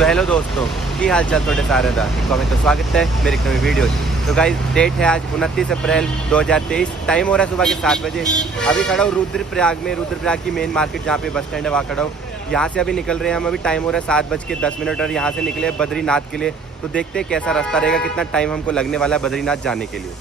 तो हेलो दोस्तों, की हाल चाल थोड़े सारे दा तो स्वागत है मेरी एक नई वीडियो। तो गाइस डेट है आज 29 अप्रैल 2023। टाइम हो रहा है सुबह के 7 बजे। अभी खड़ा हूँ रुद्रप्रयाग में, रुद्रप्रयाग की मेन मार्केट जहाँ पे बस स्टैंड है वहाँ खड़ा हूँ। यहाँ से अभी निकल रहे हैं हम। अभी टाइम हो रहा है 7:10 और यहाँ से निकले बद्रीनाथ के लिए। तो देखते हैं कैसा रास्ता रहेगा, कितना टाइम हमको लगने वाला है बद्रीनाथ जाने के लिए।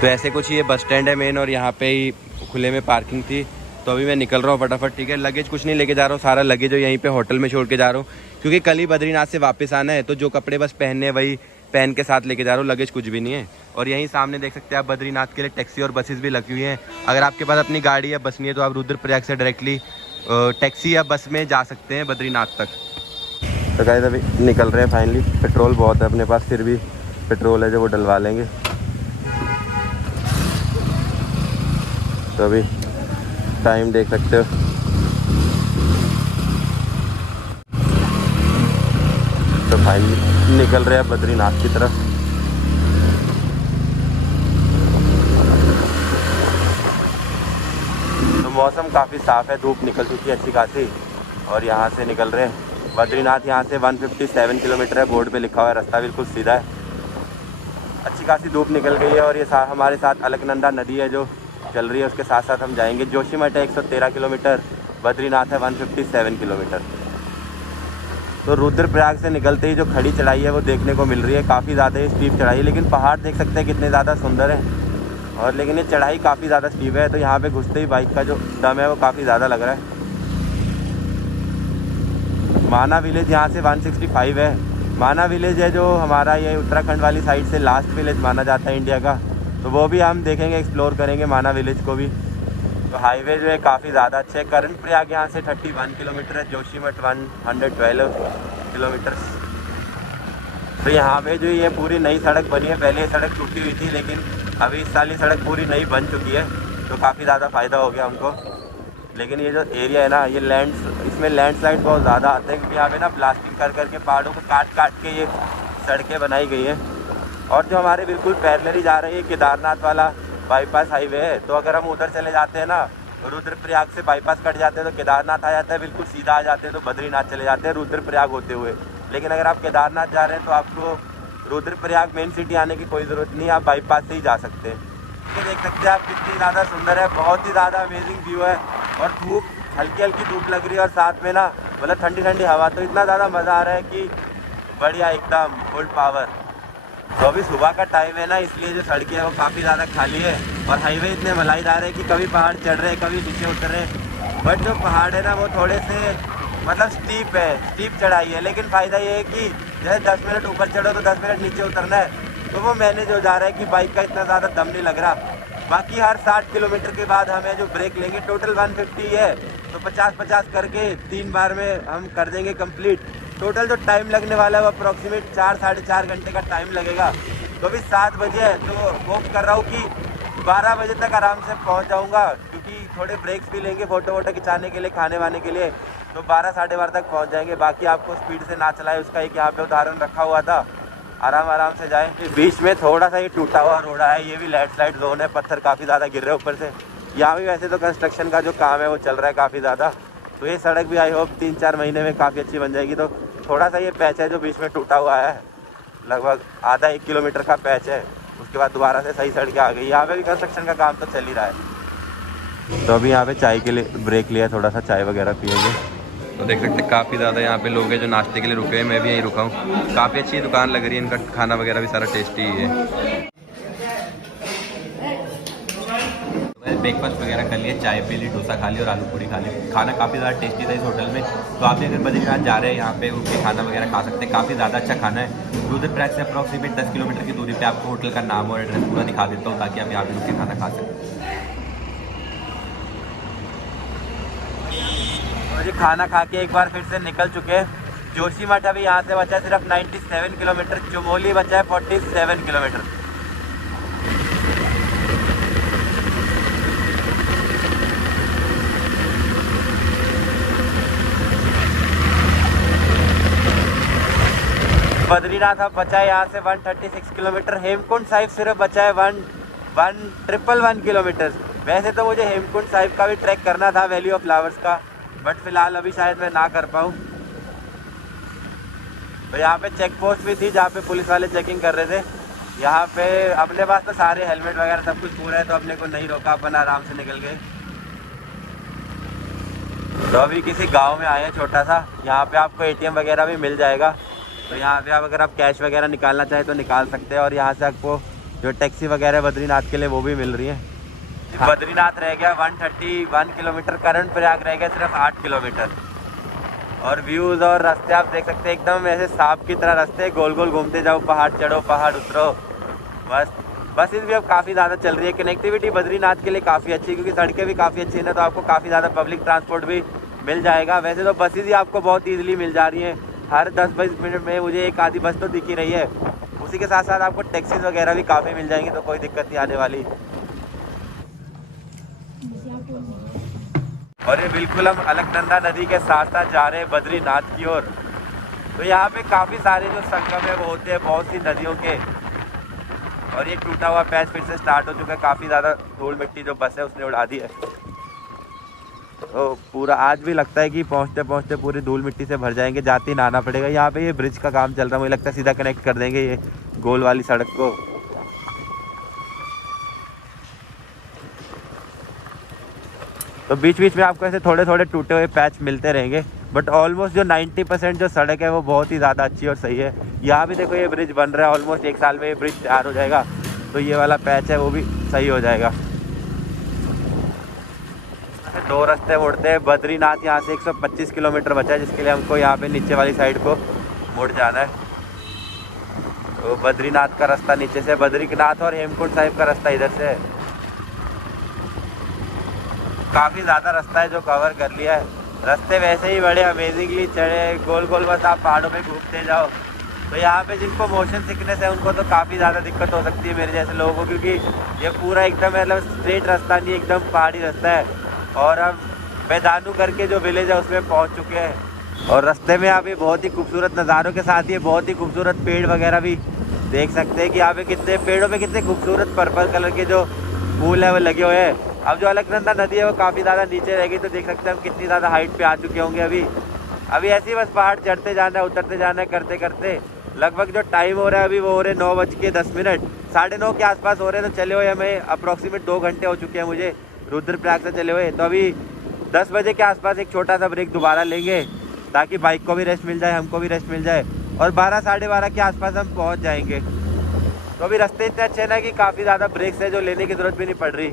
तो ऐसे कुछ ये बस स्टैंड है मेन, और यहाँ पे ही खुले में पार्किंग थी। तो अभी मैं निकल रहा हूँ फटाफट। ठीक है, लगेज कुछ नहीं लेके जा रहा हूँ, सारा लगेज यहीं पे होटल में छोड़ के जा रहा हूँ, क्योंकि कल ही बद्रीनाथ से वापस आना है। तो जो कपड़े बस पहनने हैं वही पहन के साथ लेके जा रहा हूँ, लगेज कुछ भी नहीं है। और यहीं सामने देख सकते हैं आप, बद्रीनाथ के लिए टैक्सी और बसेस भी लगी हुई हैं। अगर आपके पास अपनी गाड़ी या बस नहीं है तो आप रुद्रप्रयाग से डायरेक्टली टैक्सी या बस में जा सकते हैं बद्रीनाथ तक। तो गाइस अभी निकल रहे हैं फाइनली। पेट्रोल बहुत है अपने पास, फिर भी पेट्रोल है जो वो डलवा लेंगे। तो अभी टाइम देख सकते हो, तो फाइनली निकल रहे हैं बद्रीनाथ की तरफ। तो मौसम काफ़ी साफ़ है, धूप निकल चुकी है अच्छी खासी। और यहाँ से निकल रहे हैं बद्रीनाथ। यहाँ से 157 किलोमीटर है, बोर्ड पे लिखा हुआ है, रास्ता बिल्कुल सीधा है। अच्छी खासी धूप निकल गई है। और ये हमारे साथ अलकनंदा नदी है जो चल रही है, उसके साथ साथ हम जाएंगे। जोशीमठ है 113 किलोमीटर, बद्रीनाथ है 157 किलोमीटर। तो रुद्रप्रयाग से निकलते ही जो खड़ी चढ़ाई है वो देखने को मिल रही है। काफ़ी ज़्यादा स्टीप चढ़ाई है, लेकिन पहाड़ देख सकते हैं कितने ज़्यादा सुंदर है। और लेकिन ये चढ़ाई काफ़ी ज़्यादा स्टीप है, तो यहाँ पे घुसते ही बाइक का जो दम है वो काफ़ी ज़्यादा लग रहा है। माना विलेज यहाँ से 165 है। माना विलेज है जो हमारा ये उत्तराखंड वाली साइड से लास्ट विलेज माना जाता है इंडिया का। तो वो भी हम देखेंगे, एक्सप्लोर करेंगे माना विलेज को भी। तो हाईवे जो है काफ़ी ज़्यादा अच्छे है। कर्णप्रयाग यहाँ से 31 किलोमीटर है, जोशीमठ 112 किलोमीटर। तो यहाँ पे जो ये पूरी नई सड़क बनी है, पहले ये सड़क टूटी हुई थी, लेकिन अभी इस साल ये सड़क पूरी नई बन चुकी है। तो काफ़ी ज़्यादा फ़ायदा हो गया हमको। लेकिन ये जो एरिया है ना, ये इसमें लैंडस्लाइड बहुत ज़्यादा आते हैं, क्योंकि यहाँ पे ना प्लास्टिक कर करके पहाड़ों को काट काट के ये सड़कें बनाई गई हैं। और जो हमारे बिल्कुल पैरेलल ही जा रही है केदारनाथ वाला बाईपास हाईवे है। तो अगर हम उधर चले जाते हैं ना, रुद्रप्रयाग से बाईपास कट जाते हैं तो केदारनाथ आ जाता है, बिल्कुल सीधा आ जाते हैं तो बद्रीनाथ चले जाते हैं रुद्रप्रयाग होते हुए। लेकिन अगर आप केदारनाथ जा रहे हैं तो आपको रुद्रप्रयाग मेन सिटी आने की कोई ज़रूरत नहीं है, आप बाईपास से ही जा सकते हैं। तो देख सकते हैं आप कितनी ज़्यादा सुंदर है, बहुत ही ज़्यादा अमेजिंग व्यू है। और धूप हल्की हल्की धूप लग रही है, और साथ में ना मतलब ठंडी ठंडी हवा। तो इतना ज़्यादा मज़ा आ रहा है कि बढ़िया, एकदम फुल पावर। तो अभी सुबह का टाइम है ना, इसलिए जो सड़कें हैं वो काफ़ी ज़्यादा खाली है। और हाईवे इतने मलाईदार है कि कभी पहाड़ चढ़ रहे हैं, कभी नीचे उतर रहे हैं। बट जो पहाड़ है ना वो थोड़े से मतलब स्टीप है, स्टीप चढ़ाई है। लेकिन फ़ायदा ये है कि जैसे 10 मिनट ऊपर चढ़ो तो 10 मिनट नीचे उतरना है, तो वो मैनेज हो जा रहा है कि बाइक का इतना ज़्यादा दम नहीं लग रहा। बाकी हर 60 किलोमीटर के बाद हमें जो ब्रेक लेंगे, टोटल 150 है, तो 50-50 करके 3 बार में हम कर देंगे कंप्लीट। टोटल जो टाइम लगने वाला है वो अप्रॉक्सीमेट 4-4.5 घंटे का टाइम लगेगा। तो अभी 7 बजे है, तो होप कर रहा हूँ कि 12 बजे तक आराम से पहुँच जाऊँगा, क्योंकि थोड़े ब्रेक्स भी लेंगे फ़ोटो वोटो खिंचाने के लिए, खाने वाने के लिए। तो 12-12:30 तक पहुँच जाएंगे। बाकी आपको स्पीड से ना चलाए उसका एक यहाँ पे उदाहरण रखा हुआ था, आराम से जाए। बीच में थोड़ा सा ये टूटा हुआ रोड है, ये भी लैंडस्लाइड जोन है, पत्थर काफ़ी ज़्यादा गिर रहे हैं ऊपर से। यहाँ भी वैसे तो कंस्ट्रक्शन का जो काम है वो चल रहा है काफ़ी ज़्यादा। तो ये सड़क भी आई होप 3-4 महीने में काफ़ी अच्छी बन जाएगी। तो थोड़ा सा ये पैच है जो बीच में टूटा हुआ है, लगभग आधा 1 किलोमीटर का पैच है। उसके बाद दोबारा से सही सड़कें आ गई। यहाँ पे भी कंस्ट्रक्शन का काम तो चल ही रहा है। तो अभी यहाँ पे चाय के लिए ब्रेक लिया, थोड़ा सा चाय वगैरह पिएंगे। तो देख सकते हैं काफ़ी ज़्यादा यहाँ पे लोग हैं जो नाश्ते के लिए रुके हैं। मैं भी यहीं रुका हूँ। काफ़ी अच्छी दुकान लग रही है, इनका खाना वगैरह भी सारा टेस्टी ही है। ब्रेकफास्ट वगैरह कर लिए, चाय पी ली, डोसा खा लिया और आलू पूरी खा ली। खाना काफ़ी ज़्यादा टेस्टी था इस होटल में। तो आप भी अगर बद्रीनाथ जा रहे हैं यहाँ पे रुक के खाना वगैरह खा सकते हैं, काफ़ी ज़्यादा अच्छा खाना है। रुद्रप्रयाग से अप्रॉक्सीमेट 10 किलोमीटर की दूरी पे आपको होटल का नाम और एड्रेस पूरा दिखा देता हूँ, ताकि आप यहाँ पे रुक के खाना खा सकें। मुझे खाना खा के एक बार फिर से निकल चुके हैं। जोशीमठ अभी यहाँ से बचा है सिर्फ 97 किलोमीटर, चमोली बचा है 47 किलोमीटर। बद्रीनाथ अब बचा है यहाँ से 136 किलोमीटर। हेमकुंड साहिब सिर्फ बचा है 111 किलोमीटर। वैसे तो मुझे हेमकुंड साहिब का भी ट्रैक करना था, वैली ऑफ फ्लावर्स का, बट फिलहाल अभी शायद मैं ना कर पाऊँ। तो यहाँ पे चेक पोस्ट भी थी जहाँ पे पुलिस वाले चेकिंग कर रहे थे। यहाँ पे अपने पास तो सारे हेलमेट वगैरह सब कुछ पूरा है, तो अपने को नहीं रोका, अपन आराम से निकल गए। तो अभी किसी गांव में आए हैं छोटा सा, यहाँ पे आपको एटीएम वगैरह भी मिल जाएगा। तो यहाँ पे आप अगर आप कैश वगैरह निकालना चाहें तो निकाल सकते हैं। और यहाँ से आपको जो टैक्सी वगैरह बद्रीनाथ के लिए वो भी मिल रही है। बद्रीनाथ रह गया 131 किलोमीटर, करण प्रयाग रह गया सिर्फ 8 किलोमीटर। और व्यूज़ और रास्ते आप देख सकते हैं एकदम ऐसे सांप की तरह रास्ते, गोल गोल घूमते जाओ, पहाड़ चढ़ो पहाड़ उतरो। बसेस भी अब काफ़ी ज़्यादा चल रही है। कनेक्टिविटी बद्रीनाथ के लिए काफ़ी अच्छी, क्योंकि सड़कें भी काफ़ी अच्छी हैं, तो आपको काफ़ी ज़्यादा पब्लिक ट्रांसपोर्ट भी मिल जाएगा। वैसे तो बसेस ही आपको बहुत ईजिली मिल जा रही हैं, हर 10-20 मिनट में मुझे एक आधी बस तो दिख ही रही है। उसी के साथ साथ आपको टैक्सीज वगैरह भी काफ़ी मिल जाएंगी, तो कोई दिक्कत नहीं आने वाली। और ये बिल्कुल हम अलकनंदा नदी के साथ साथ जा रहे हैं बद्रीनाथ की ओर। तो यहाँ पे काफ़ी सारे जो संगम है वो होते हैं बहुत सी नदियों के। और ये टूटा हुआ पैच फिर से स्टार्ट हो चुका है, काफ़ी ज़्यादा धूल मिट्टी जो बस है उसने उड़ा दी है। तो पूरा आज भी लगता है कि पहुँचते पहुँचते पूरी धूल मिट्टी से भर जाएंगे, जाते ही नहाना पड़ेगा। यहाँ पे ये ब्रिज का काम चल रहा है, मुझे लगता है सीधा कनेक्ट कर देंगे ये गोल वाली सड़क को। तो बीच बीच में आपको ऐसे थोड़े थोड़े टूटे हुए पैच मिलते रहेंगे, बट ऑलमोस्ट जो 90% जो सड़क है वो बहुत ही ज़्यादा अच्छी और सही है। यहाँ भी देखो ये ब्रिज बन रहा है, ऑलमोस्ट 1 साल में ये ब्रिज तैयार हो जाएगा, तो ये वाला पैच है वो भी सही हो जाएगा। 2 रास्ते मुड़ते हैं बद्रीनाथ, यहाँ से 125 किलोमीटर बचा है, जिसके लिए हमको यहाँ पे नीचे वाली साइड को मुड़ जाना है। तो बद्रीनाथ का रास्ता नीचे से, बद्रीनाथ और हेमकुंड साहिब का रास्ता इधर से है। काफ़ी ज़्यादा रास्ता है जो कवर कर लिया है। रास्ते वैसे ही बड़े अमेजिंगली चढ़े, गोल गोल बस आप पहाड़ों पे घूमते जाओ। तो यहाँ पे जिनको मोशन सिकनेस है उनको तो काफ़ी ज़्यादा दिक्कत हो सकती है मेरे जैसे लोगों को, क्योंकि ये पूरा एकदम मतलब स्ट्रेट रास्ता नहीं, एकदम पहाड़ी रास्ता है। और हम मैदानू करके जो विलेज है उसमें पहुँच चुके हैं। और रास्ते में यहाँ पे बहुत ही खूबसूरत नज़ारों के साथ ये बहुत ही खूबसूरत पेड़ वगैरह भी देख सकते हैं कि यहाँ पे कितने पेड़ों पे कितने खूबसूरत पर्पल कलर के जो फूल है वो लगे हुए हैं। अब जो अलकनंदा नदी है वो काफ़ी ज़्यादा नीचे रहेगी, तो देख सकते हैं हम कितनी ज़्यादा हाइट पे आ चुके होंगे। अभी ऐसे ही बस पहाड़ चढ़ते जाना है, उतरते जाना है करते करते। लगभग जो टाइम हो रहा है अभी वो हो रहे 9:10, 9:30 के आसपास हो रहे हैं। तो चले हुए हमें अप्रॉक्सीमेट 2 घंटे हो चुके हैं मुझे रुद्रप्रयाग से चले हुए। तो अभी 10 बजे के आसपास एक छोटा सा ब्रेक दोबारा लेंगे, ताकि बाइक को भी रेस्ट मिल जाए, हमको भी रेस्ट मिल जाए। और 12, 12:30 के आसपास हम पहुँच जाएंगे। तो अभी रास्ते इतने अच्छे ना कि काफ़ी ज़्यादा ब्रेक्स है जो लेने की ज़रूरत भी नहीं पड़ रही।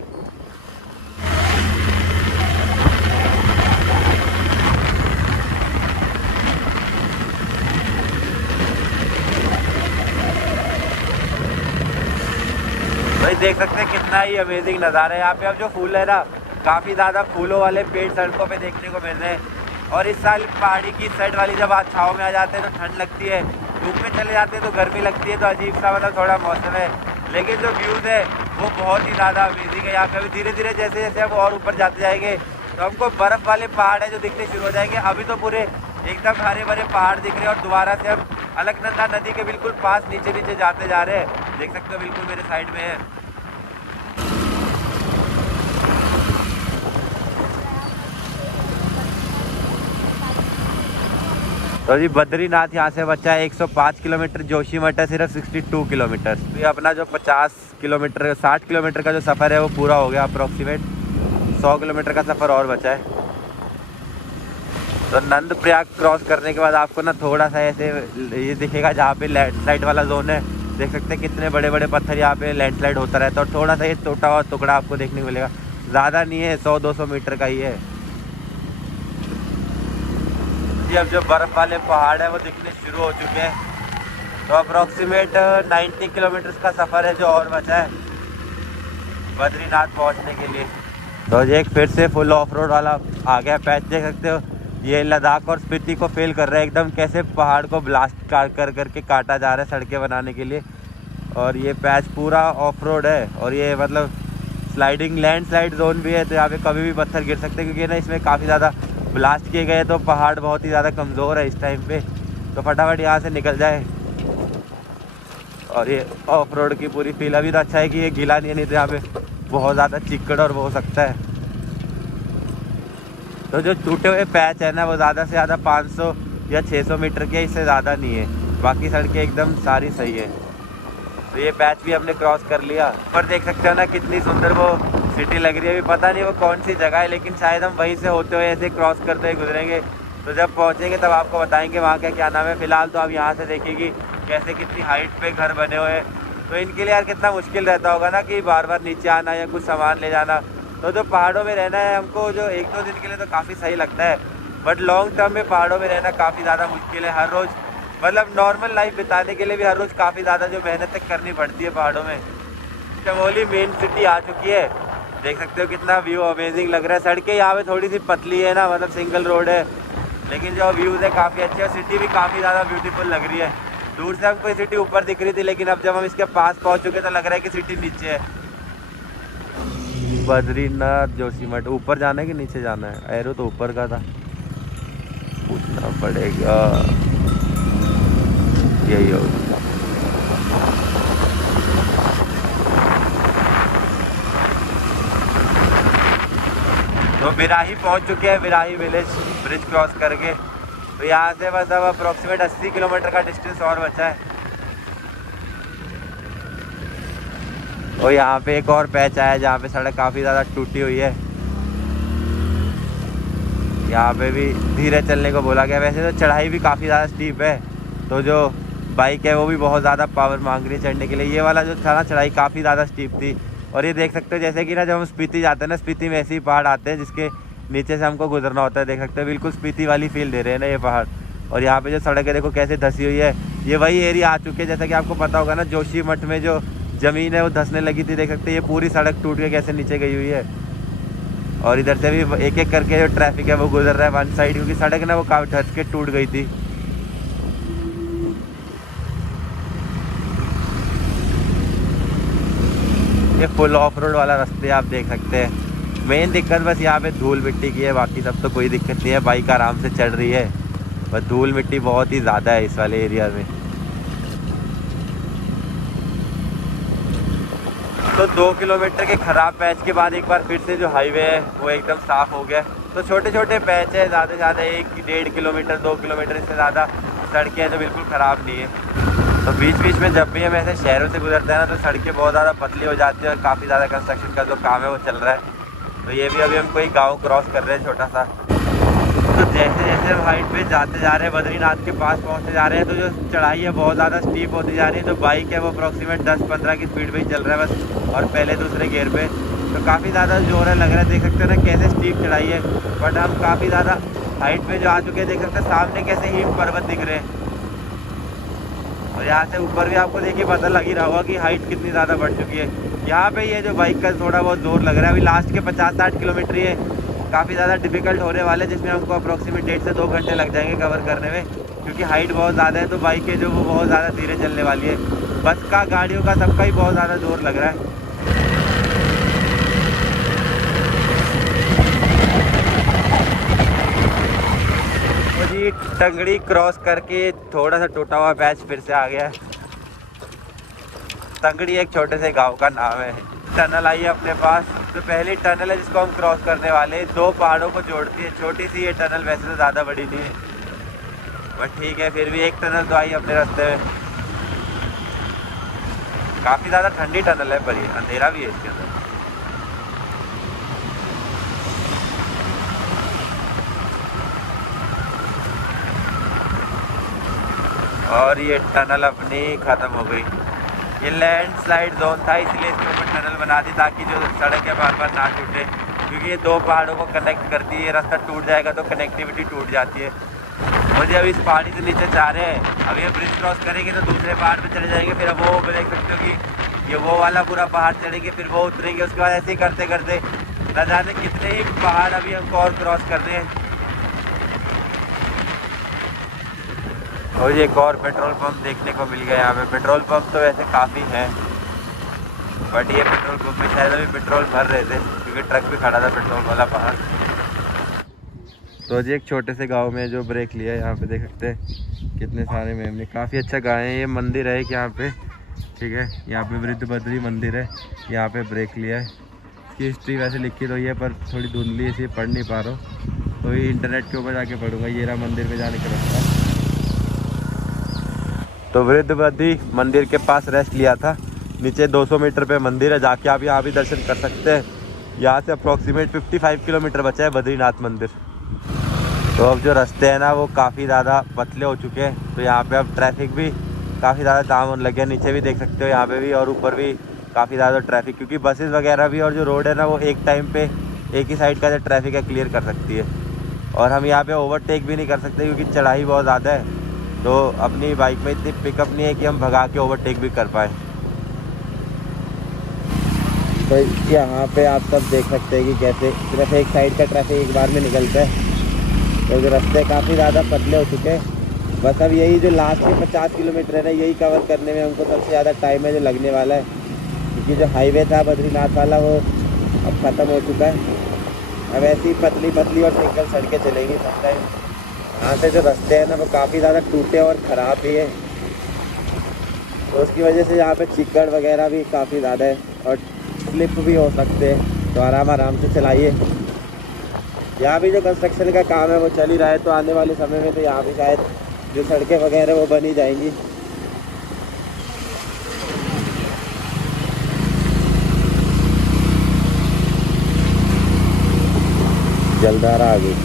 भाई देख सकते हैं कितना ही अमेजिंग नज़ारा है यहाँ पे। अब जो फूल है ना, काफ़ी ज़्यादा फूलों वाले पेड़ सड़कों पे देखने को मिल रहे हैं। और इस साल पहाड़ी की साइड वाली जब आज छाँव में आ जाते हैं तो ठंड लगती है, धूप में चले जाते हैं तो गर्मी लगती है। तो अजीब सा मतलब थोड़ा मौसम है, लेकिन जो व्यूज़ है वो बहुत ही ज़्यादा अमेजिंग है यहाँ पे। अभी धीरे धीरे जैसे जैसे हम और ऊपर जाते जाएंगे तो हमको बर्फ़ वाले पहाड़ है जो दिखने शुरू हो जाएंगे। अभी तो पूरे एकदम हरे भरे पहाड़ दिख रहे हैं और दोबारा से हम अलकनंदा नदी के बिल्कुल पास नीचे नीचे जाते जा रहे हैं। देख सकते हो बिल्कुल मेरे साइड में है। तो जी बद्रीनाथ यहाँ से बचा है 105 किलोमीटर, जोशीमठ है सिर्फ 62 किलोमीटर। तो ये अपना जो 50 किलोमीटर 60 किलोमीटर का जो सफ़र है वो पूरा हो गया। अप्रॉक्सीमेट 100 किलोमीटर का सफ़र और बचा है। तो नंद प्रयाग क्रॉस करने के बाद आपको ना थोड़ा सा ऐसे ये दिखेगा जहाँ पे लैंडस्लाइड वाला जोन है। देख सकते हैं कितने बड़े बड़े पत्थर यहाँ पे लैंडस्लाइड होता रहता है। और थोड़ा सा ये टूटा हुआ टुकड़ा आपको देखने को मिलेगा, ज़्यादा नहीं है, 100-200 मीटर का ही है। अब जो बर्फ़ वाले पहाड़ है वो दिखने शुरू हो चुके हैं। तो अप्रॉक्सीमेट 90 किलोमीटर का सफ़र है जो और बचा है बद्रीनाथ पहुंचने के लिए। तो ये एक फिर से फुल ऑफ रोड वाला आ गया पैच। देख सकते हो ये लद्दाख और स्पीति को फेल कर रहा है एकदम, कैसे पहाड़ को ब्लास्ट कर करके काटा जा रहा है सड़कें बनाने के लिए। और ये पैच पूरा ऑफ रोड है और ये मतलब स्लाइडिंग लैंडस्लाइड जोन भी है, तो यहाँ पे कभी भी पत्थर गिर सकते हैं, क्योंकि ना इसमें काफ़ी ज़्यादा ब्लास्ट किए गए। तो पहाड़ बहुत ही ज़्यादा कमज़ोर है इस टाइम पे, तो फटाफट यहाँ से निकल जाए। और ये ऑफ रोड की पूरी फील। अभी तो अच्छा है कि ये गीला नहीं है, नहीं तो यहाँ पे बहुत ज़्यादा चिक्कड़ और वो हो सकता है। तो जो टूटे हुए पैच है ना वो ज़्यादा से ज़्यादा 500 या 600 मीटर के, इससे ज़्यादा नहीं है। बाकी सड़कें एकदम सारी सही है। तो ये पैच भी हमने क्रॉस कर लिया। पर देख सकते हो ना कितनी सुंदर वो सिटी लग रही है। अभी पता नहीं वो कौन सी जगह है, लेकिन शायद हम वहीं से होते हुए ऐसे क्रॉस करते हुए गुजरेंगे। तो जब पहुँचेंगे तब आपको बताएंगे वहाँ का क्या नाम है। फिलहाल तो आप यहाँ से देखेंगे कैसे कितनी हाइट पे घर बने हुए हैं। तो इनके लिए यार कितना मुश्किल रहता होगा ना कि बार बार नीचे आना या कुछ सामान ले जाना। तो जो पहाड़ों में रहना है हमको, जो 1-2 दिन के लिए तो काफ़ी सही लगता है, बट लॉन्ग टर्म में पहाड़ों में रहना काफ़ी ज़्यादा मुश्किल है। हर रोज़ मतलब नॉर्मल लाइफ बिताने के लिए भी हर रोज़ काफ़ी ज़्यादा जो मेहनत करनी पड़ती है पहाड़ों में। चमोली मेन सिटी आ चुकी है। देख सकते हो कितना व्यू अमेजिंग लग रहा है। सड़कें यहाँ पे थोड़ी सी पतली है ना, मतलब सिंगल रोड है, लेकिन जो व्यूज़ है काफ़ी अच्छे है। सिटी भी काफ़ी ज़्यादा ब्यूटीफुल लग रही है। दूर से हमको सिटी ऊपर दिख रही थी, लेकिन अब जब हम इसके पास पहुँच चुके तो लग रहा है कि सिटी नीचे है। बद्रीनाथ जोशीमठ ऊपर जाना है कि नीचे जाना है? एरो तो ऊपर का था, पूछना पड़ेगा। यही होगा। तो बिराही पहुंच चुके हैं, बिराही विलेज ब्रिज क्रॉस करके। तो यहाँ से बस अब अप्रॉक्सीमेट 80 किलोमीटर का डिस्टेंस और बचा है। और यहाँ पे एक और पैच आया जहाँ पे सड़क काफ़ी ज़्यादा टूटी हुई है। यहाँ पे भी धीरे चलने को बोला गया। वैसे तो चढ़ाई भी काफ़ी ज़्यादा स्टीप है, तो जो बाइक है वो भी बहुत ज़्यादा पावर मांग रही है चढ़ने के लिए। ये वाला जो था ना चढ़ाई काफ़ी ज़्यादा स्टीप थी। और ये देख सकते हो जैसे कि ना जब हम स्पीति जाते हैं ना, स्पीति में ऐसे ही पहाड़ आते हैं जिसके नीचे से हमको गुजरना होता है। देख सकते हो बिल्कुल स्पीति वाली फील दे रहे हैं ना ये पहाड़। और यहाँ पे जो सड़क है देखो कैसे धसी हुई है। ये वही एरिया आ चुके हैं जैसा कि आपको पता होगा ना, जोशीमठ में जो ज़मीन है वो धंसने लगी थी। देख सकते हैं ये पूरी सड़क टूट के कैसे नीचे गई हुई है। और इधर से भी एक एक करके जो ट्रैफिक है वो गुजर रहा है वन साइड, क्योंकि सड़क ना वो काफ़ी धस के टूट गई थी। ये फुल ऑफ रोड वाला रास्ते आप देख सकते हैं। मेन दिक्कत बस यहाँ पे धूल मिट्टी की है, बाकी सब तो कोई दिक्कत नहीं है, बाइक आराम से चढ़ रही है। बस धूल मिट्टी बहुत ही ज़्यादा है इस वाले एरिया में। तो 2 किलोमीटर के ख़राब पैच के बाद एक बार फिर से जो हाईवे है वो एकदम साफ़ हो गया। तो छोटे छोटे पैच है, ज़्यादा से ज़्यादा 1-1.5 किलोमीटर 2 किलोमीटर, इससे ज़्यादा सड़कें हैं जो बिल्कुल ख़राब नहीं है। तो बीच बीच में जब भी हम ऐसे शहरों से गुजरते हैं ना, तो सड़कें बहुत ज़्यादा पतली हो जाती है और काफ़ी ज़्यादा कंस्ट्रक्शन का जो काम है वो चल रहा है। तो ये भी अभी हम कोई गाँव क्रॉस कर रहे हैं छोटा सा। तो जैसे जैसे हम हाइट पे जाते जा रहे हैं, बद्रीनाथ के पास पहुंचते जा रहे हैं, तो जो चढ़ाई है बहुत ज़्यादा स्टीप होती जा रही है। तो बाइक है वो अप्रॉक्सीमेट 10-15 की स्पीड पे ही चल रहा है बस, और पहले दूसरे गियर पे। तो काफ़ी ज़्यादा जोर है लग रहा है। देख सकते हो ना कैसे स्टीप चढ़ाई है, बट हम काफ़ी ज़्यादा हाइट पे जो आ चुके हैं। देख सकते हैं सामने कैसे हिम पर्वत दिख रहे हैं। और यहाँ से ऊपर भी आपको देखिए पता लग ही रहा होगा कि हाइट कितनी ज़्यादा बढ़ चुकी है। यहाँ पे ये जो बाइक का थोड़ा बहुत जोर लग रहा है। अभी लास्ट के 50-60 किलोमीटर ये काफ़ी ज़्यादा डिफिकल्ट होने वाले, जिसमें हमको अप्रॉक्सीमेट 1.5 से 2 घंटे लग जाएंगे कवर करने में, क्योंकि हाइट बहुत ज़्यादा है। तो बाइक है जो वो बहुत ज़्यादा धीरे चलने वाली है। बस का, गाड़ियों का, सबका ही बहुत ज़्यादा जोर लग रहा है। जी टंगड़ी क्रॉस करके थोड़ा सा टूटा हुआ पैच फिर से आ गया है। टंगड़ी एक छोटे से गांव का नाम है। टनल आई है अपने पास। तो पहली टनल है जिसको हम क्रॉस करने वाले। 2 पहाड़ों को जोड़ती है, छोटी सी ये टनल, वैसे तो ज़्यादा बड़ी नहीं है, बट ठीक है फिर भी एक टनल तो आई अपने रास्ते में। काफ़ी ज़्यादा ठंडी टनल है, पर ये अंधेरा भी है इसके अंदर। और ये टनल अपनी ख़त्म हो गई। ये लैंडस्लाइड जोन था, इसलिए इसके ऊपर टनल बना दी ताकि जो सड़क है बार बार ना टूटे, क्योंकि ये 2 पहाड़ों को कनेक्ट करती है। ये रास्ता टूट जाएगा तो कनेक्टिविटी टूट जाती है। मुझे अभी इस पहाड़ी से नीचे जा रहे हैं। अभी ये ब्रिज क्रॉस करेंगे तो दूसरे पहाड़ पे चले जाएंगे। फिर अब वो देख सकते हो कि ये वो वाला पूरा पहाड़ चढ़ेंगे, फिर वो उतरेंगे। उसके बाद ऐसे ही करते करते न जाने कितने ही पहाड़ अभी हमको और क्रॉस करने हैं। और ये एक और पेट्रोल पंप देखने को मिल गया यहाँ पे। पेट्रोल पंप तो वैसे काफ़ी हैं, बट ये पेट्रोल पंप में शायद अभी पेट्रोल भर रहे थे, क्योंकि ट्रक भी खड़ा था पेट्रोल वाला बाहर। तो जी एक छोटे से गांव में जो ब्रेक लिया है, यहाँ पे देख सकते हैं कितने सारे मेमने। काफ़ी अच्छा गाँव है। ये मंदिर है कि यहाँ पे, ठीक है, यहाँ पे वृद्ध बद्री मंदिर है। यहाँ पे ब्रेक लिया है। इसकी हिस्ट्री वैसे लिखी हुई है पर थोड़ी धुंधली है, इसलिए पढ़ नहीं पा रहा हूँ। तो ये इंटरनेट के ऊपर जाके पढ़ूँगा। ये रहा मंदिर में जाने का रास्ता। तो वृद्ध बद्री मंदिर के पास रेस्ट लिया था। नीचे 200 मीटर पे मंदिर है, जाके आप यहाँ भी दर्शन कर सकते हैं। यहाँ से अप्रॉक्सीमेट 55 किलोमीटर बचा है बद्रीनाथ मंदिर। तो अब जो रास्ते हैं ना वो काफ़ी ज़्यादा पतले हो चुके हैं, तो यहाँ पे अब ट्रैफिक भी काफ़ी ज़्यादा जाम होने लग गया। नीचे भी देख सकते हो, यहाँ पे भी और ऊपर भी काफ़ी ज़्यादा ट्रैफिक, क्योंकि बसेस वगैरह भी और जो रोड है ना वो एक टाइम पे एक ही साइड का जो ट्रैफिक है क्लियर कर सकती है। और हम यहाँ पे ओवरटेक भी नहीं कर सकते क्योंकि चढ़ाई बहुत ज़्यादा है, तो अपनी बाइक में इतनी पिकअप नहीं है कि हम भगा के ओवरटेक भी कर पाए। तो यहाँ पे आप सब देख सकते हैं कि कैसे सिर्फ एक साइड का ट्रैफिक एक बार में निकलता है। तो जो रास्ते काफ़ी ज़्यादा पतले हो चुके हैं। बस अब यही जो लास्ट में 50 किलोमीटर है ना, यही कवर करने में हमको सबसे ज़्यादा टाइम है जो लगने वाला है, क्योंकि जो हाईवे था बद्रीनाथ वाला वो अब ख़त्म हो चुका है। अब ऐसी पतली पतली और सिंगल सड़कें चलेंगी सब टाइम। यहाँ से जो रास्ते हैं ना वो काफ़ी ज़्यादा टूटे और ख़राब भी है, तो उसकी वजह से यहाँ पे चिक्कड़ वगैरह भी काफ़ी ज़्यादा है और स्लिप भी हो सकते हैं। तो आराम से चलाइए। यहाँ भी जो कंस्ट्रक्शन का काम है वो चल ही रहा है, तो आने वाले समय में तो यहाँ भी शायद जो सड़कें वगैरह वो बनी जाएंगी। जलधारा आ गई।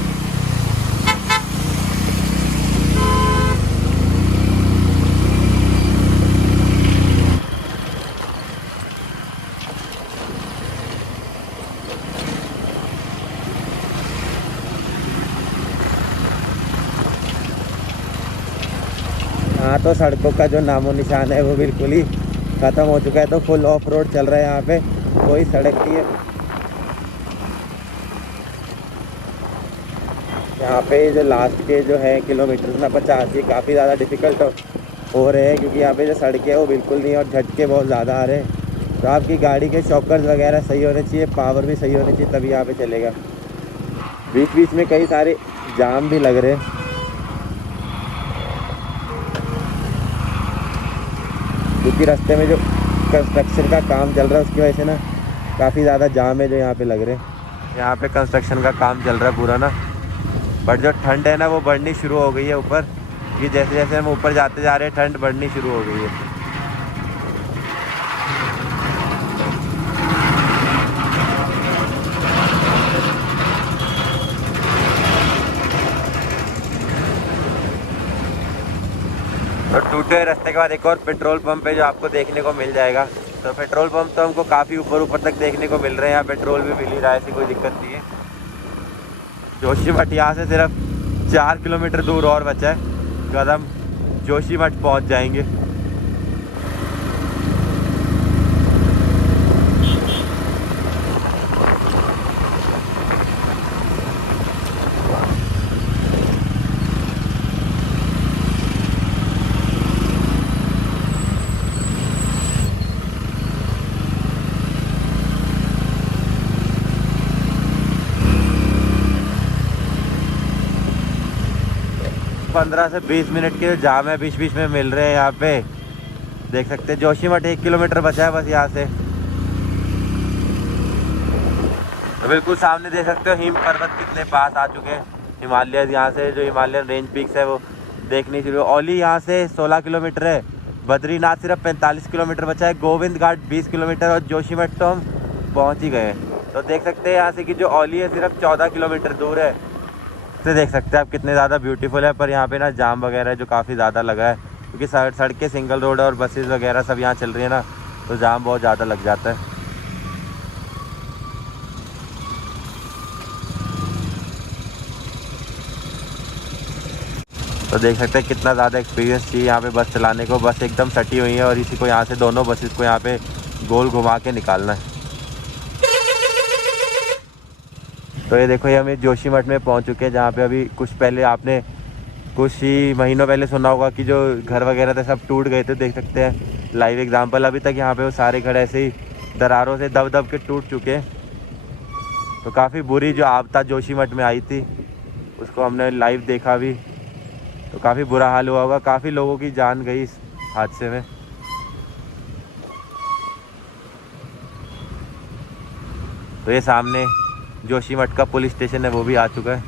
हाँ, तो सड़कों का जो नामो निशान है वो बिल्कुल ही ख़त्म हो चुका है। तो फुल ऑफ रोड चल रहा है, यहाँ पे कोई सड़क नहीं है। यहाँ पे जो लास्ट के जो है किलोमीटर ना 50, ये काफ़ी ज़्यादा डिफ़िकल्ट हो रहे हैं, क्योंकि यहाँ पे जो सड़कें हैं वो बिल्कुल नहीं और झटके बहुत ज़्यादा आ रहे हैं। तो आपकी गाड़ी के शॉकर्स वगैरह सही होने चाहिए, पावर भी सही होनी चाहिए, तभी यहाँ पे चलेगा। बीच बीच में कई सारे जाम भी लग रहे हैं, क्योंकि रास्ते में जो कंस्ट्रक्शन का काम चल रहा है उसकी वजह से ना काफ़ी ज़्यादा जाम है जो यहाँ पे लग रहे हैं। यहाँ पे कंस्ट्रक्शन का काम चल रहा है पूरा ना, बट जो ठंड है ना वो बढ़नी शुरू हो गई है ऊपर, कि जैसे जैसे हम ऊपर जाते जा रहे हैं ठंड बढ़नी शुरू हो गई है। तो टूटे रास्ते के बाद एक और पेट्रोल पंप है जो आपको देखने को मिल जाएगा। तो पेट्रोल पंप तो हमको काफ़ी ऊपर तक देखने को मिल रहे हैं। यहाँ पेट्रोल भी मिल ही रहा है, ऐसी कोई दिक्कत नहीं है। जोशीमठ यहाँ से सिर्फ 4 किलोमीटर दूर और बचा है, उसके बाद हम जोशीमठ पहुँच जाएंगे। पंद्रह से 20 मिनट के जाम है बीच बीच में मिल रहे हैं। यहाँ पे देख सकते हैं जोशीमठ 1 किलोमीटर बचा है बस यहाँ से। तो बिल्कुल सामने देख सकते हो हिम पर्वत कितने पास आ चुके हैं। हिमालय यहाँ से जो हिमालयन रेंज पीक्स है वो देखनी शुरू। औली यहाँ से 16 किलोमीटर है, बद्रीनाथ सिर्फ 45 किलोमीटर बचा है, गोविंद घाट 20 किलोमीटर और जोशीमठ तो हम पहुँच ही गए हैं। तो देख सकते हैं यहाँ से कि जो औली है सिर्फ 14 किलोमीटर दूर है। तो देख सकते हैं आप कितने ज़्यादा ब्यूटीफुल है, पर यहाँ पे ना जाम वगैरह जो काफ़ी ज़्यादा लगा है, क्योंकि सड़कें सिंगल रोड और बसेस वगैरह सब यहाँ चल रही है ना, तो जाम बहुत ज़्यादा लग जाता है। तो देख सकते हैं कितना ज़्यादा एक्सपीरियंस चाहिए यहाँ पे बस चलाने को। बस एकदम सटी हुई है और इसी को यहाँ से दोनों बसेस को यहाँ पे गोल घुमा के निकालना है। तो ये देखो, ये हम जोशीमठ में पहुँच चुके हैं, जहाँ पे अभी कुछ ही महीनों पहले सुना होगा कि जो घर वगैरह थे सब टूट गए थे। देख सकते हैं लाइव एग्जांपल, अभी तक यहाँ पे वो सारे घर ऐसे ही दरारों से दब दब के टूट चुके हैं। तो काफ़ी बुरी जो आपदा जोशीमठ में आई थी उसको हमने लाइव देखा भी, तो काफ़ी बुरा हाल हुआ होगा, काफ़ी लोगों की जान गई इस हादसे में। तो ये सामने जोशीमठ का पुलिस स्टेशन है वो भी आ चुका है।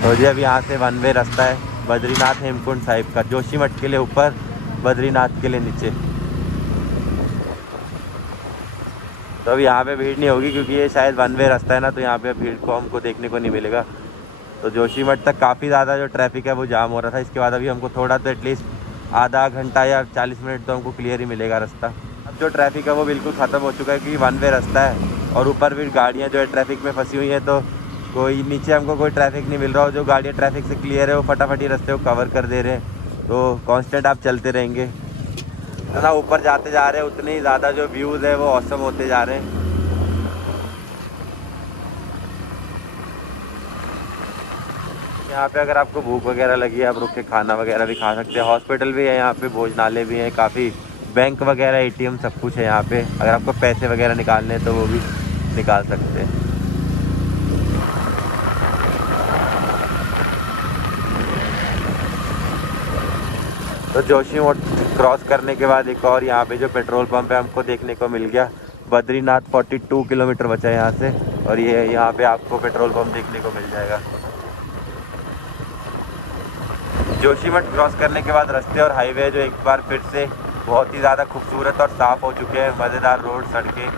तो जी अब यहाँ से वन वे रास्ता है, बद्रीनाथ हेमकुंड साहिब का, जोशीमठ के लिए ऊपर, बद्रीनाथ के लिए नीचे। तो अब यहाँ पे भीड़ नहीं होगी क्योंकि ये शायद वन वे रास्ता है ना, तो यहाँ पे भीड़ को हमको देखने को नहीं मिलेगा। तो जोशीमठ तक काफ़ी ज़्यादा जो ट्रैफिक है वो जाम हो रहा था। इसके बाद अभी हमको थोड़ा तो एटलीस्ट आधा घंटा या 40 मिनट तो हमको क्लियर ही मिलेगा रास्ता। अब जो ट्रैफिक है वो बिल्कुल ख़त्म हो चुका है क्योंकि वन वे रास्ता है और ऊपर भी गाड़ियाँ जो है ट्रैफिक में फंसी हुई हैं, तो कोई नीचे हमको कोई ट्रैफिक नहीं मिल रहा हो। जो गाड़ियाँ ट्रैफिक से क्लियर है वो फटाफट ही रास्ते को कवर कर दे रहे हैं, तो कॉन्स्टेंट आप चलते रहेंगे। जितना ऊपर जाते जा रहे हैं उतने ही ज़्यादा जो व्यूज़ है वो ऑसम होते जा रहे हैं। यहाँ पे अगर आपको भूख वगैरह लगी है आप रुक के खाना वगैरह भी खा सकते हैं। हॉस्पिटल भी है यहाँ पे, भोजनालय भी है, काफ़ी बैंक वगैरह, एटीएम सब कुछ है यहाँ पे। अगर आपको पैसे वगैरह निकालने हैं तो वो भी निकाल सकते हैं। तो जोशीमठ क्रॉस करने के बाद एक और यहाँ पे जो पेट्रोल पंप है हमको देखने को मिल गया। बद्रीनाथ 42 किलोमीटर बचा है यहाँ से, और ये यहाँ पे आपको पेट्रोल पंप देखने को मिल जाएगा। जोशीमठ क्रॉस करने के बाद रास्ते और हाईवे जो एक बार फिर से बहुत ही ज़्यादा खूबसूरत और साफ़ हो चुके हैं। मज़ेदार रोड, सड़कें।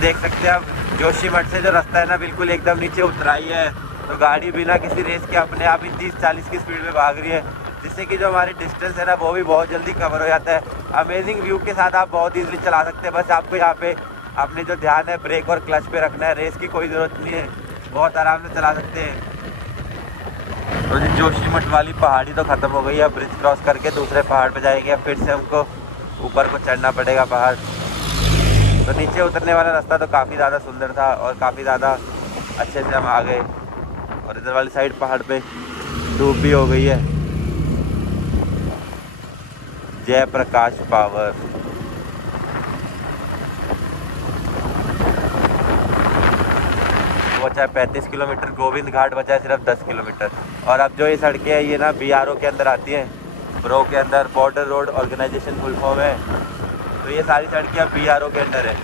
देख सकते हैं आप जोशीमठ से जो रास्ता है ना बिल्कुल एकदम नीचे उतराई है, तो गाड़ी बिना किसी रेस के अपने आप ही 30-40 की स्पीड में भाग रही है, जिससे कि जो हमारी डिस्टेंस है ना वो भी बहुत जल्दी कवर हो जाता है। अमेजिंग व्यू के साथ आप बहुत ईजिली चला सकते हैं। बस आपको यहाँ पे अपने जो ध्यान है ब्रेक और क्लच पे रखना है, रेस की कोई ज़रूरत नहीं है, बहुत आराम से चला सकते हैं। तो जी जोशीमठ वाली पहाड़ी तो ख़त्म हो गई है। ब्रिज क्रॉस करके दूसरे पहाड़ पर जाएंगे, फिर से हमको ऊपर को चढ़ना पड़ेगा पहाड़। तो नीचे उतरने वाला रास्ता तो काफ़ी ज़्यादा सुंदर था और काफ़ी ज़्यादा अच्छे से हम आ गए। और इधर वाली साइड पहाड़ पे धूप भी हो गई है। जय प्रकाश पावर। बचा है 35 किलोमीटर, गोविंद घाट बचा है सिर्फ 10 किलोमीटर। और अब जो ये सड़कें हैं ये ना BRO के अंदर आती हैं, ब्रो के अंदर, border road organisation full form है। तो ये सारी सड़कें अब BRO के अंदर है।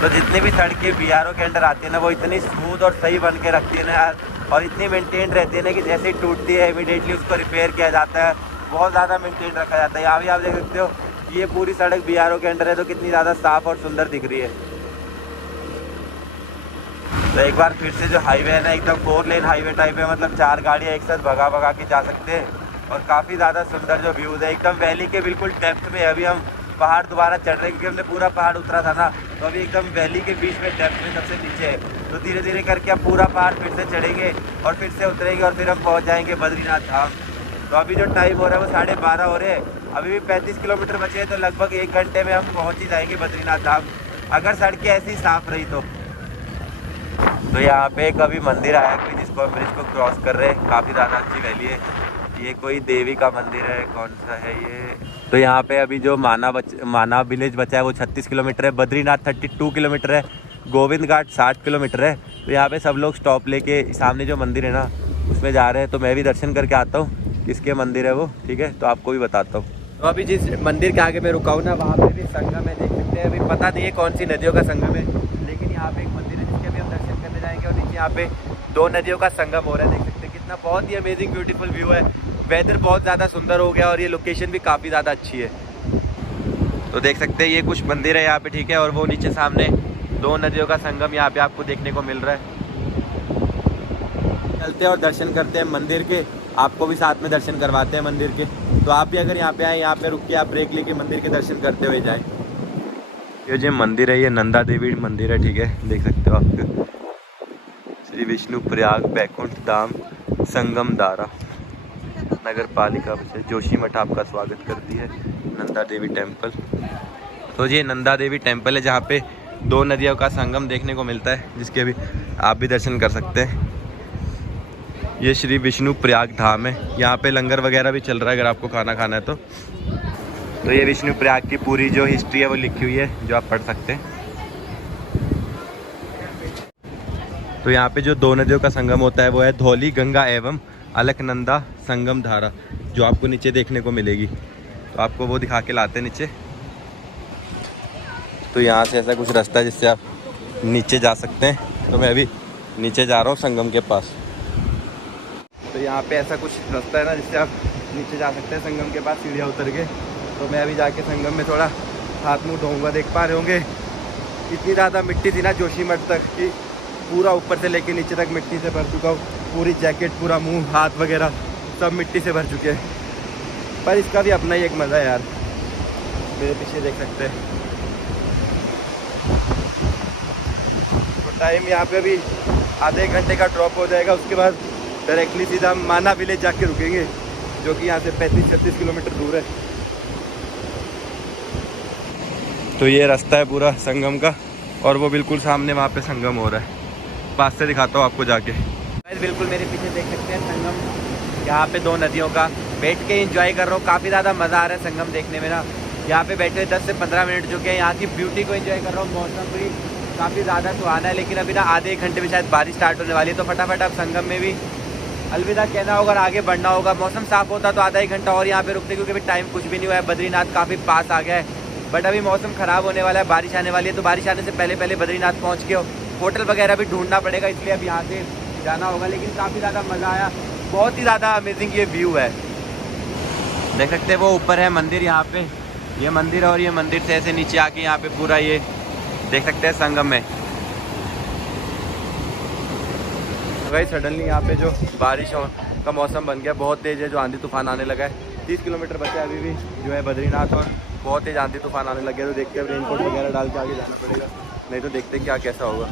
तो जितनी भी सड़कें BRO के अंदर आती है ना वो इतनी स्मूथ और सही बन के रखती है ना यार, और इतनी मेंटेन रहती है ना कि जैसे ही टूटती है इमीडिएटली उसको रिपेयर किया जाता है। बहुत ज़्यादा मेंटेन रखा जाता है। यहाँ भी आप देख सकते हो ये पूरी सड़क BRO के अंदर है, तो कितनी ज़्यादा साफ़ और सुंदर दिख रही है। तो एक बार फिर से जो हाईवे है ना एकदम 4 लेन हाईवे टाइप है, मतलब 4 गाड़ियाँ एक साथ भगा के जा सकते हैं। और काफ़ी ज़्यादा सुंदर जो व्यूज़ है, एकदम वैली के बिल्कुल डेप्थ में। अभी हम पहाड़ दोबारा चढ़ रहे हैं क्योंकि हमने पूरा पहाड़ उतरा था ना, तो अभी एकदम वैली के बीच में डेप्थ में सबसे नीचे है। तो धीरे धीरे करके हम पूरा पहाड़ फिर से चढ़ेंगे और फिर से उतरेंगे और फिर हम पहुंच जाएंगे बद्रीनाथ धाम। तो अभी जो टाइम हो रहा है वो 12:30 हो रहे हैं। अभी भी 35 किलोमीटर बचे हैं, तो लगभग 1 घंटे में हम पहुँच ही जाएंगे बद्रीनाथ धाम, अगर सड़कें ऐसी साफ रही तो। यहाँ पे एक अभी मंदिर आया कोई, जिसको हम ब्रिज को क्रॉस कर रहे हैं। काफ़ी ज़्यादा अच्छी वैली है। ये कोई देवी का मंदिर है, कौन सा है ये? तो यहाँ पे अभी जो माना विलेज बचा है वो 36 किलोमीटर है, बद्रीनाथ 32 किलोमीटर है, गोविंद घाट 60 किलोमीटर है। तो यहाँ पे सब लोग स्टॉप लेके सामने जो मंदिर है ना उसमें जा रहे हैं। तो मैं भी दर्शन करके आता हूँ किसके मंदिर है वो, ठीक है, तो आपको भी बताता हूँ। तो अभी जिस मंदिर के आगे मैं रुका हूँ ना वहाँ पे भी संगम है, देख सकते हैं। अभी पता नहीं है कौन सी नदियों का संगम है, लेकिन यहाँ पे एक मंदिर है जिसके भी हम दर्शन करने जाएंगे। और नीचे यहाँ पे 2 नदियों का संगम हो रहा है, देख सकते हैं कितना बहुत ही अमेजिंग ब्यूटीफुल व्यू है। वेदर बहुत ज़्यादा सुंदर हो गया और ये लोकेशन भी काफ़ी ज़्यादा अच्छी है। तो देख सकते हैं ये कुछ मंदिर है यहाँ पे, ठीक है, और वो नीचे सामने 2 नदियों का संगम यहाँ पे आपको देखने को मिल रहा है। चलते हैं और दर्शन करते हैं मंदिर के, आपको भी साथ में दर्शन करवाते हैं मंदिर के। तो आप भी अगर यहाँ पे आए, यहाँ पे रुक के आप ब्रेक लेके मंदिर के दर्शन करते हुए जाएं। ये जो मंदिर है ये नंदा देवी मंदिर है, ठीक है, देख सकते हो आप। श्री विष्णु प्रयाग बैकुंठ धाम संगम दारा नगर पालिका जोशीमठ आपका स्वागत करती है। नंदा देवी टेम्पल। तो ये नंदा देवी टेम्पल है जहाँ पे 2 नदियों का संगम देखने को मिलता है, जिसके अभी आप भी दर्शन कर सकते हैं। ये श्री विष्णु प्रयाग धाम है, यहाँ पे लंगर वगैरह भी चल रहा है अगर आपको खाना खाना है तो ये विष्णु प्रयाग की पूरी जो हिस्ट्री है वो लिखी हुई है, जो आप पढ़ सकते हैं। तो यहाँ पे जो 2 नदियों का संगम होता है वो है धौली गंगा एवं अलकनंदा संगम धारा, जो आपको नीचे देखने को मिलेगी। तो आपको वो दिखा के लाते हैं नीचे। तो यहाँ से ऐसा कुछ रास्ता है जिससे आप नीचे जा सकते हैं। तो मैं अभी नीचे जा रहा हूँ संगम के पास। तो यहाँ पे ऐसा कुछ रास्ता है ना जिससे आप नीचे जा सकते हैं संगम के पास सीढ़ियाँ उतर के। तो मैं अभी जाके संगम में थोड़ा हाथ मुँह धोऊंगा। देख पा रहे होंगे इतनी ज़्यादा मिट्टी थी ना जोशीमठ तक कि पूरा ऊपर से लेके नीचे तक मिट्टी से भर चुका हूँ। पूरी जैकेट, पूरा मुंह, हाथ वगैरह सब मिट्टी से भर चुके हैं। पर इसका भी अपना ही एक मज़ा है यार। मेरे पीछे देख सकते हैं। तो टाइम यहाँ पे अभी आधे घंटे का ड्रॉप हो जाएगा। उसके बाद डायरेक्टली सीधा हम माना विलेज जाके रुकेंगे, जो कि यहाँ से 35-36 किलोमीटर दूर है। तो ये रास्ता है पूरा संगम का, और वो बिल्कुल सामने वहाँ पे संगम हो रहा है। पास से दिखाता हूँ आपको जाके। बिल्कुल मेरे पीछे देख सकते हैं संगम। यहाँ पे दो नदियों का बैठ के एंजॉय कर रहा हूँ। काफ़ी ज़्यादा मज़ा आ रहा है संगम देखने में ना। यहाँ पे बैठे 10 से 15 मिनट चुके हैं। यहाँ की ब्यूटी को एंजॉय कर रहा हूँ। मौसम भी काफ़ी ज़्यादा सुहाना है, लेकिन अभी ना आधे 1 घंटे में शायद बारिश स्टार्ट होने वाली है। तो फटाफट अब संगम में भी अलविदा कहना होगा और आगे बढ़ना होगा। मौसम साफ़ होता तो आधा 1 घंटा और यहाँ पे रुकते, क्योंकि अभी टाइम कुछ भी नहीं हुआ है। बद्रीनाथ काफ़ी पास आ गया है, बट अभी मौसम ख़राब होने वाला है, बारिश आने वाली है। तो बारिश आने से पहले पहले बद्रीनाथ पहुँच के होटल वगैरह भी ढूंढना पड़ेगा, इसलिए अब यहाँ से जाना होगा। लेकिन काफ़ी ज़्यादा मज़ा आया, बहुत ही ज़्यादा अमेजिंग ये व्यू है। देख सकते हैं वो ऊपर है मंदिर, यहाँ पे ये मंदिर है, और ये मंदिर से ऐसे नीचे आके यहाँ पे पूरा ये देख सकते हैं संगम में। भाई सडनली यहाँ पे जो बारिश का मौसम बन गया, बहुत तेज़ है, जो आंधी तूफान आने लगा है। 30 किलोमीटर बचा है अभी भी जो है बद्रीनाथ, और बहुत तेज़ आंधी तूफान आने लग गया। तो देखते हैं रेनकोट वगैरह डाल के आगे जाना पड़ेगा, नहीं तो देखते क्या कैसा होगा।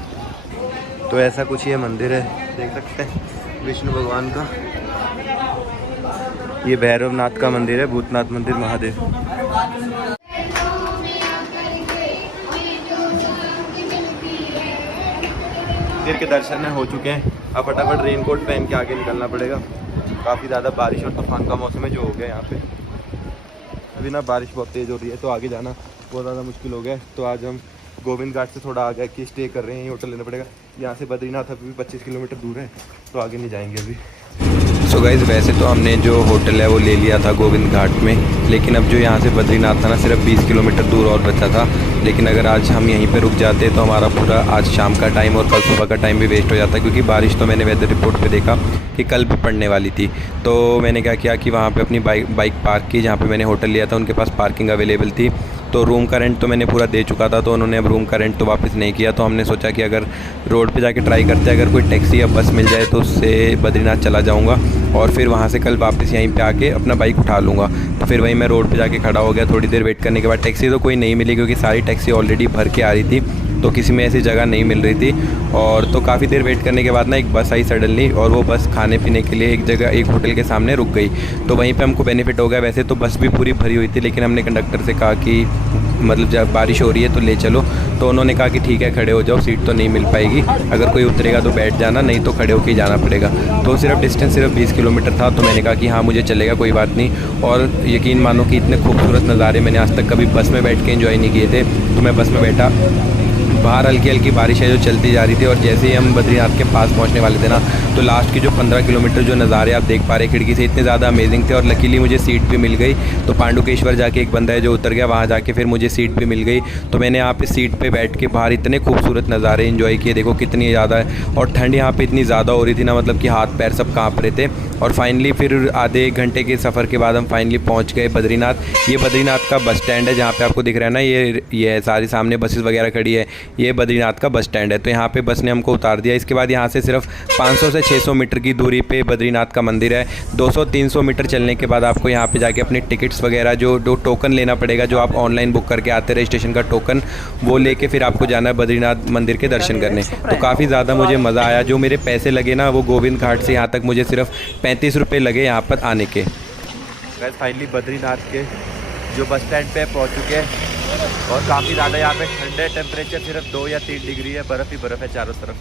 तो ऐसा कुछ ये मंदिर है, देख सकते हैं विष्णु भगवान का। ये भैरवनाथ का मंदिर है, भूतनाथ मंदिर, महादेव। मंदिर के दर्शन हो चुके हैं। अब फटाफट रेनकोट पहन के आगे निकलना पड़ेगा। काफ़ी ज़्यादा बारिश और तूफान का मौसम है जो हो गया यहाँ पे। अभी ना बारिश बहुत तेज़ हो रही है, तो आगे जाना बहुत ज़्यादा मुश्किल हो गया है। तो आज हम गोविंद घाट से थोड़ा आगे की स्टे कर रहे हैं, होटल लेना पड़ेगा। यहाँ से बद्रीनाथ अभी 25 किलोमीटर दूर है, तो आगे नहीं जाएंगे अभी। सो गाइस, वैसे तो हमने जो होटल है वो ले लिया था गोविंद घाट में, लेकिन अब जो यहाँ से बद्रीनाथ था ना सिर्फ 20 किलोमीटर दूर और बचा था। लेकिन अगर आज हम यहीं पे रुक जाते तो हमारा पूरा आज शाम का टाइम और कल सुबह का टाइम भी वेस्ट हो जाता, क्योंकि बारिश तो मैंने वेदर रिपोर्ट पे देखा कि कल भी पड़ने वाली थी। तो मैंने क्या किया कि वहाँ पे अपनी बाइक पार्क की, जहाँ पे मैंने होटल लिया था उनके पास पार्किंग अवेलेबल थी। तो रूम का रेंट तो मैंने पूरा दे चुका था, तो उन्होंने अब रूम का रेंट तो वापस नहीं किया। तो हमने सोचा कि अगर रोड पे जाके ट्राई करते हैं, अगर कोई टैक्सी या बस मिल जाए तो उससे बद्रीनाथ चला जाऊँगा, और फिर वहाँ से कल वापस यहीं पे आके अपना बाइक उठा लूँगा। तो फिर वहीं मैं रोड पे जाके खड़ा हो गया। थोड़ी देर वेट करने के बाद टैक्सी तो कोई नहीं मिली, क्योंकि सारी टैक्सी ऑलरेडी भर के आ रही थी, तो किसी में ऐसी जगह नहीं मिल रही थी। और तो काफ़ी देर वेट करने के बाद ना एक बस आई सडनली, और वो बस खाने पीने के लिए एक जगह, एक होटल के सामने रुक गई। तो वहीं पे हमको बेनिफिट हो गया। वैसे तो बस भी पूरी भरी हुई थी, लेकिन हमने कंडक्टर से कहा कि मतलब जब बारिश हो रही है तो ले चलो। तो उन्होंने कहा कि ठीक है, खड़े हो जाओ, सीट तो नहीं मिल पाएगी, अगर कोई उतरेगा तो बैठ जाना, नहीं तो खड़े होकर जाना पड़ेगा। तो सिर्फ डिस्टेंस सिर्फ 20 किलोमीटर था। तो मैंने कहा कि हाँ मुझे चलेगा, कोई बात नहीं। और यकीन मानो कि इतने खूबसूरत नज़ारे मैंने आज तक कभी बस में बैठ के एंजॉय नहीं किए थे। तो मैं बस में बैठा, बाहर हल्की हल्की बारिश है जो चलती जा रही थी, और जैसे ही हम बद्रीनाथ के पास पहुंचने वाले थे ना, तो लास्ट की जो 15 किलोमीटर जो नज़ारे आप देख पा रहे खिड़की से, इतने ज़्यादा अमेजिंग थे। और लकीली मुझे सीट भी मिल गई। तो पांडुकेश्वर जाके एक बंदा है जो उतर गया, वहाँ जाके फिर मुझे सीट भी मिल गई। तो मैंने यहाँ पे सीट पे बैठ के बाहर इतने खूबसूरत नज़ारे एंजॉय किए। देखो कितनी ज़्यादा है, और ठंड यहाँ पे इतनी ज़्यादा हो रही थी ना, मतलब कि हाथ पैर सब काँप रहे थे। और फाइनली फिर आधे 1 घंटे के सफ़र के बाद हम फाइनली पहुँच गए बद्रीनाथ। ये बद्रीनाथ का बस स्टैंड है, जहाँ पे आपको दिख रहा है ना, ये सारी सामने बसेस वगैरह खड़ी है, ये बद्रीनाथ का बस स्टैंड है। तो यहाँ पे बस ने हमको उतार दिया। इसके बाद यहाँ से सिर्फ 500 से 600 मीटर की दूरी पे बद्रीनाथ का मंदिर है। 200-300 मीटर चलने के बाद आपको यहाँ पे जाके अपनी टिकट्स वगैरह जो टोकन लेना पड़ेगा, जो आप ऑनलाइन बुक करके आते रजिस्ट्रेशन का टोकन, वो लेके फिर आपको जाना है बद्रीनाथ मंदिर के दर्शन करने। तो काफ़ी ज़्यादा मुझे मज़ा आया। जो मेरे पैसे लगे ना, वो गोविंद घाट से यहाँ तक मुझे सिर्फ 35 रुपये लगे यहाँ पर आने के। फाइनली बद्रीनाथ के जो बस स्टैंड पे पहुँच चुके हैं, और काफ़ी ज़्यादा यहाँ पे ठंडे, टेम्परेचर सिर्फ 2 या 3 डिग्री है, बर्फ़ ही बर्फ़ है चारों तरफ।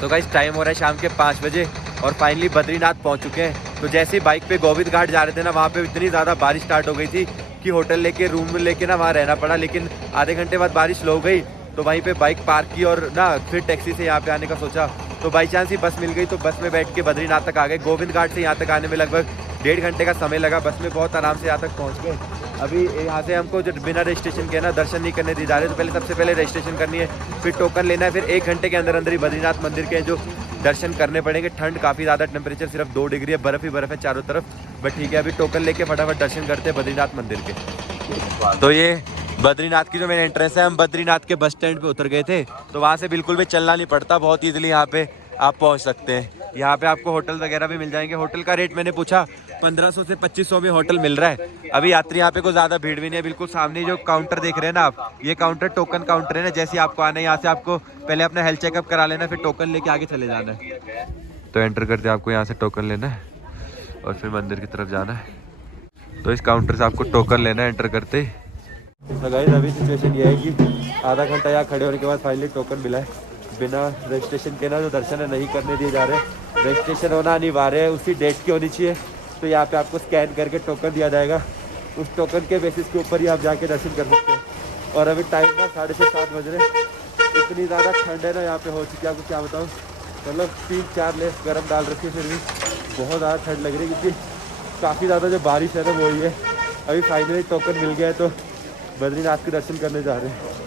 तो गाइस टाइम हो रहा है शाम के 5 बजे और फाइनली बद्रीनाथ पहुंच चुके हैं। तो जैसे ही बाइक पे गोविंद घाट जा रहे थे ना, वहाँ पे इतनी ज़्यादा बारिश स्टार्ट हो गई थी कि होटल लेके रूम लेके ना वहाँ रहना पड़ा। लेकिन आधे घंटे बाद बारिश स्लो हो गई तो वहीं पे बाइक पार्क की और ना फिर टैक्सी से यहाँ पे आने का सोचा। तो बाई चांस ही बस मिल गई तो बस में बैठ के बद्रीनाथ तक आ गए। गोविंद घाट से यहाँ तक आने में लगभग 1.5 घंटे का समय लगा। बस में बहुत आराम से यहाँ तक पहुँच गए। अभी यहाँ से हमको जो बिना रजिस्ट्रेशन के ना दर्शन नहीं करने दिए जा रहे, तो पहले सबसे पहले रजिस्ट्रेशन करनी है, फिर टोकन लेना है, फिर 1 घंटे के अंदर अंदर ही बद्रीनाथ मंदिर के जो दर्शन करने पड़ेंगे। ठंड काफ़ी ज़्यादा, टेम्परेचर सिर्फ 2 डिग्री है, बर्फ़ ही बर्फ़ है चारों तरफ। बट ठीक है, अभी टोकन लेके फटाफट दर्शन करते हैं बद्रीनाथ मंदिर के। तो ये बद्रीनाथ की जो मेन एंट्रेंस है, हम बद्रीनाथ के बस स्टैंड पे उतर गए थे, तो वहाँ से बिल्कुल भी चलना नहीं पड़ता, बहुत ईजिली यहाँ पे आप पहुँच सकते हैं। यहाँ पे आपको होटल वगैरह भी मिल जाएंगे। होटल का रेट मैंने पूछा 1500 से 2500 में होटल मिल रहा है। अभी यात्री यहाँ पे कोई ज़्यादा भीड़ भी नहीं है। बिल्कुल सामने जो काउंटर देख रहे हैं ना आप, ये काउंटर टोकन काउंटर है ना। जैसे आपको आना है यहाँ से, आपको पहले अपना हेल्थ चेकअप करा लेना, फिर टोकन लेके आगे चले जाना है। तो एंटर करते आपको यहाँ से टोकन लेना है और फिर मंदिर की तरफ जाना है। तो इस काउंटर से आपको टोकन लेना है एंटर करते ही। तो गाइस अभी सिचुएशन ये है कि आधा घंटा यहाँ खड़े होने के बाद फाइनली टोकन मिला है। बिना रजिस्ट्रेशन के ना जो दर्शन है नहीं करने दिए जा रहे हैं। रजिस्ट्रेशन होना अनिवार्य है, उसी डेट की होनी चाहिए। तो यहाँ पे आपको स्कैन करके टोकन दिया जाएगा, उस टोकन के बेसिस के ऊपर ही आप जाके दर्शन कर सकते हैं। और अभी टाइम ना 6:30-7 बज रहे। इतनी ज़्यादा ठंड है ना यहाँ पे हो चुकी है, आपको क्या बताऊँ। मतलब 3-4 लेस गर्म डाल रखी है, फिर भी बहुत ज़्यादा ठंड लग रही है क्योंकि काफ़ी ज़्यादा जो बारिश है ना वो ही है। अभी फाइनली टोकन मिल गया है तो बद्रीनाथ के दर्शन करने जा रहे हैं।